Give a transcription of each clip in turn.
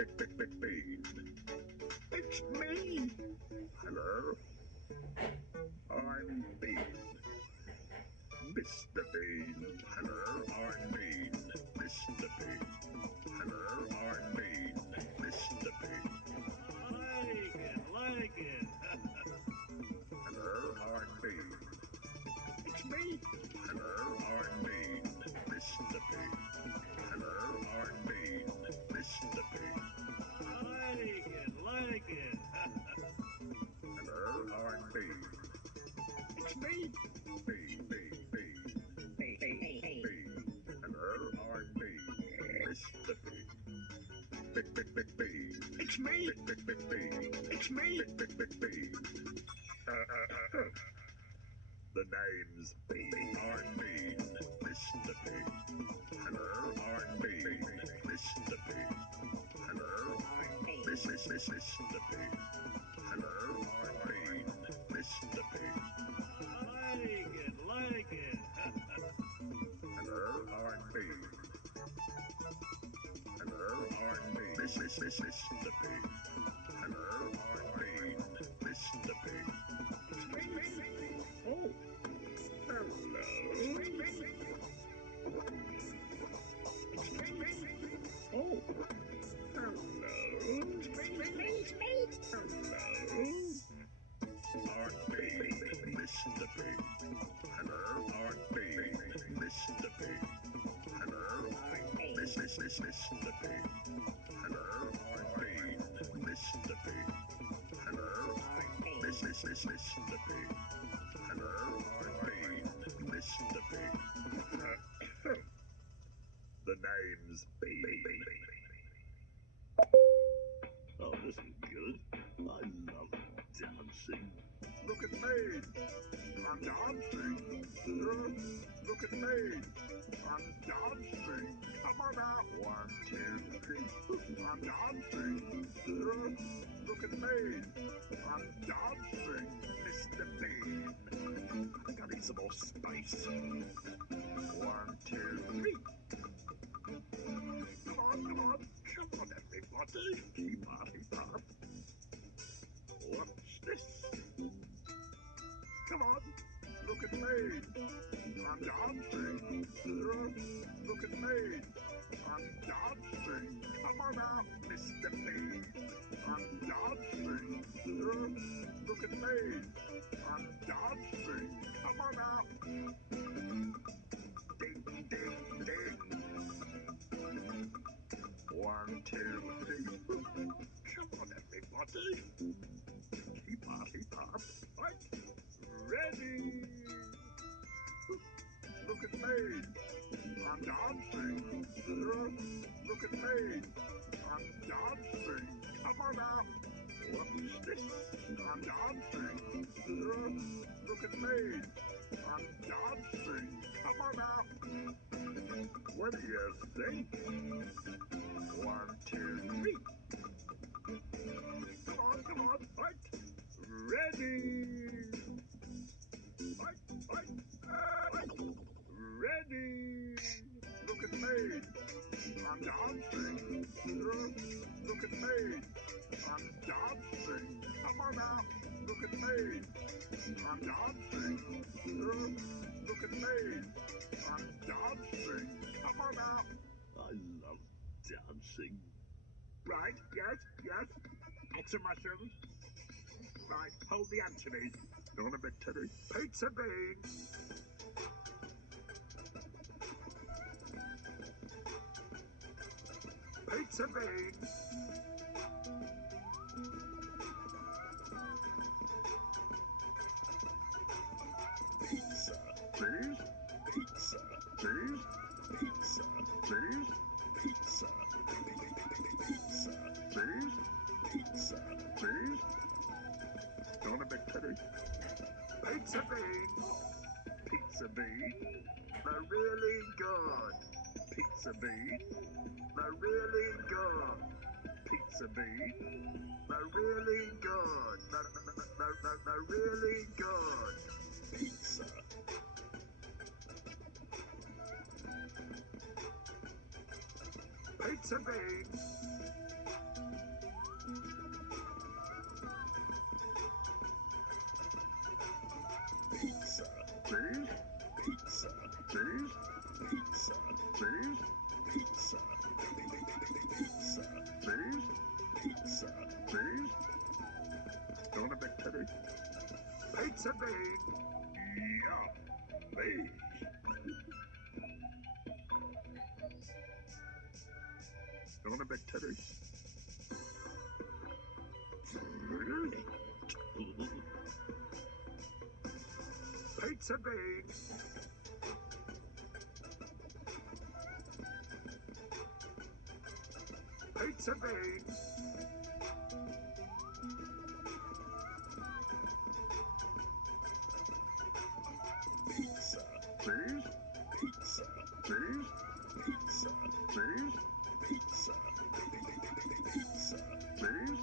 Bean. It's me. Hello. I'm Bean. Mr. Bean. Hello, I'm Bean. Mr. Bean. Hello, I'm Bean. Mr. Bean. Like it. Hello, I'm Bean. It's me. Hello, I'm Bean. Mr. Bean. Hello, I'm Bean. Mr. Bean. Like it. Hello, I'm Bean. It's me. Bean. Hello, I'm Bean. Mr. Bean. Bean. It's me. Bean. It's me. Bean. The name's Bean. I'm Bean. Mr. Bean. Hello, I'm Bean. Mr. Bean. Hello, I'm Bean. Mr. Bean. Hello, I'm Bean. Mr. Bean. Like it. Hello, I'm Bean. Hello, I'm Bean. Mr. Bean. Hello, I'm Bean. Mr. Bean. Oh, hello. Oh, hello. Aren't Bean, Mr. Bean. Hello, aren't Bean, Mr. Bean. Hello, Mr. Bean. Hello, aren't Bean, Mr. Bean. Hello, Mr. Bean. Hello, aren't Bean, Mr. Bean. The name's Bean. Oh, this is good. I love dancing. Look at me. I'm dancing. Look at me. I'm dancing. Come on out. 1, 2, 3. I'm dancing. Look at me. I'm dancing. Mr. Bean. I think I need some more space. 1, 2, 3. Come on. Come on, everybody. Keep up. What's this? Come on, look at me. I'm dancing. Look at me. I'm dancing. Come on out, Mr. Bean. I'm dancing. Look at me. I'm dancing. Come on out. Ding, ding, ding. 1, 2, 3. Come on, everybody. Keep up. Right. Ready. Look at me. I'm dancing. Look at me. I'm dancing. Come on out. What's this? I'm dancing. Look at me. I'm dancing. Come on out. What do you think? 1, 2, 3. Come on. Fight. Ready. Fight. Ready. Look at me. I'm dancing. Look at me. I'm dancing. Come on out. Look at me. I'm dancing. Look at me. I'm dancing. Come on out. I love dancing. Right, yes. Lots of mushrooms. Right, hold the Anthony. On a bit, Teddy. Pizza Bean. Pizza Bean. Pizza, please. Pizza, please. Pizza, please. Pizza. Pizza, please. Pizza, please. On a bit, Teddy. Pizza Bean. Pizza Bean. They're really good. Pizza Bean. They're really good. Pizza Bean. They're really good. They're really good. Pizza. Pizza Bean. Pizza. Pizza. Cheese? Pizza. Cheese? Don't a big titty. Pizza bean. Yummy. Don't a big titty. Pizza bean. Pizza bean. Pizza. Cheese? Pizza. Cheese? Pizza. Cheese? Pizza. Pizza. Cheese?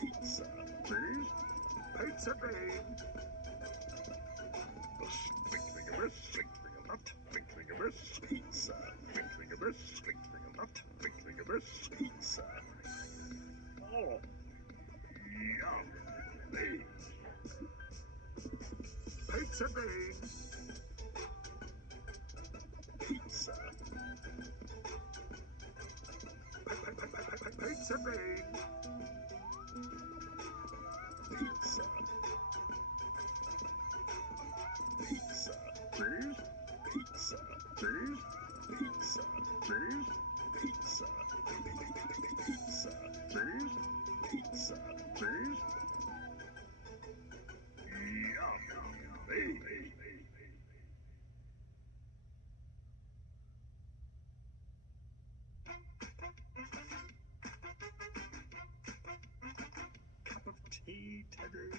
Pizza. Cheese? Pizza bean. Twinkling of this, twinkling of that, twinkling of this. Pizza. Twinkling of this, twinkling of that, twinkling of this. Pizza. Oh, yummy. Pizza bean. Pizza. Pizza bean. Pizza. Pizza. Cheese? Pizza. Cheese? Pizza. Cheese? Pizza. Pizza. Cheese? Pizza. Cheese? Yummy. Cup of tea, Teddy.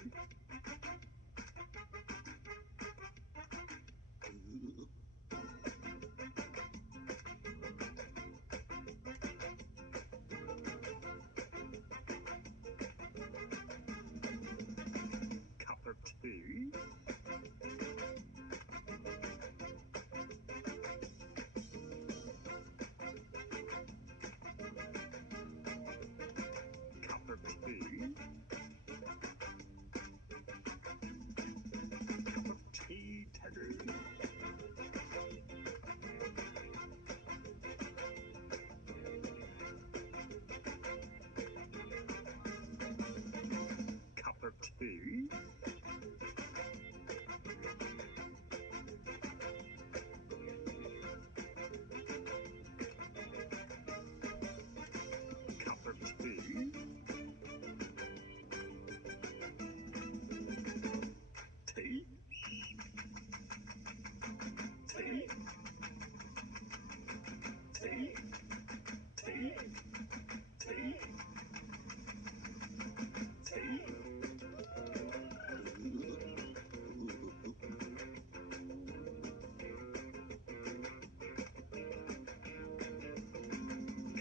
Cup of tea. Cup of tea. Cup of tea, Teddy. Cup of tea. Cup of tea. Tea. Tea. Tea. Tea. Tea. Tea.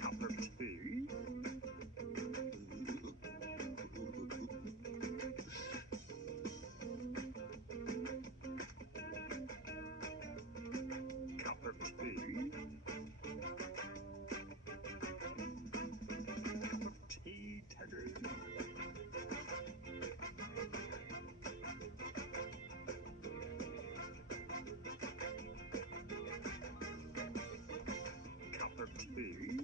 Cup of tea. Cup of tea. Cup of tea, Teddy. Cup of tea.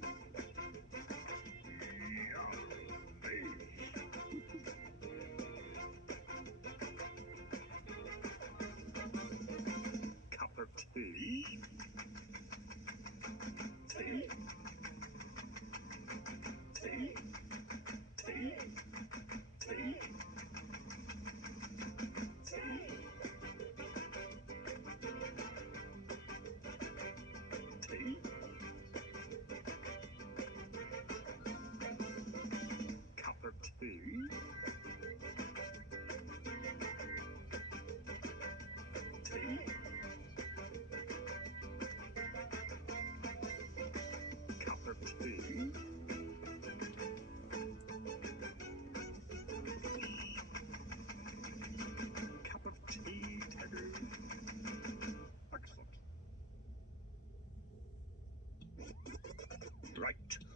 Cup of tea. Tea. Tea. Tea. Tea. Tea. Tea. Cup of tea. Tea. Cup of tea. Cup of tea, Teddy. Excellent. Right.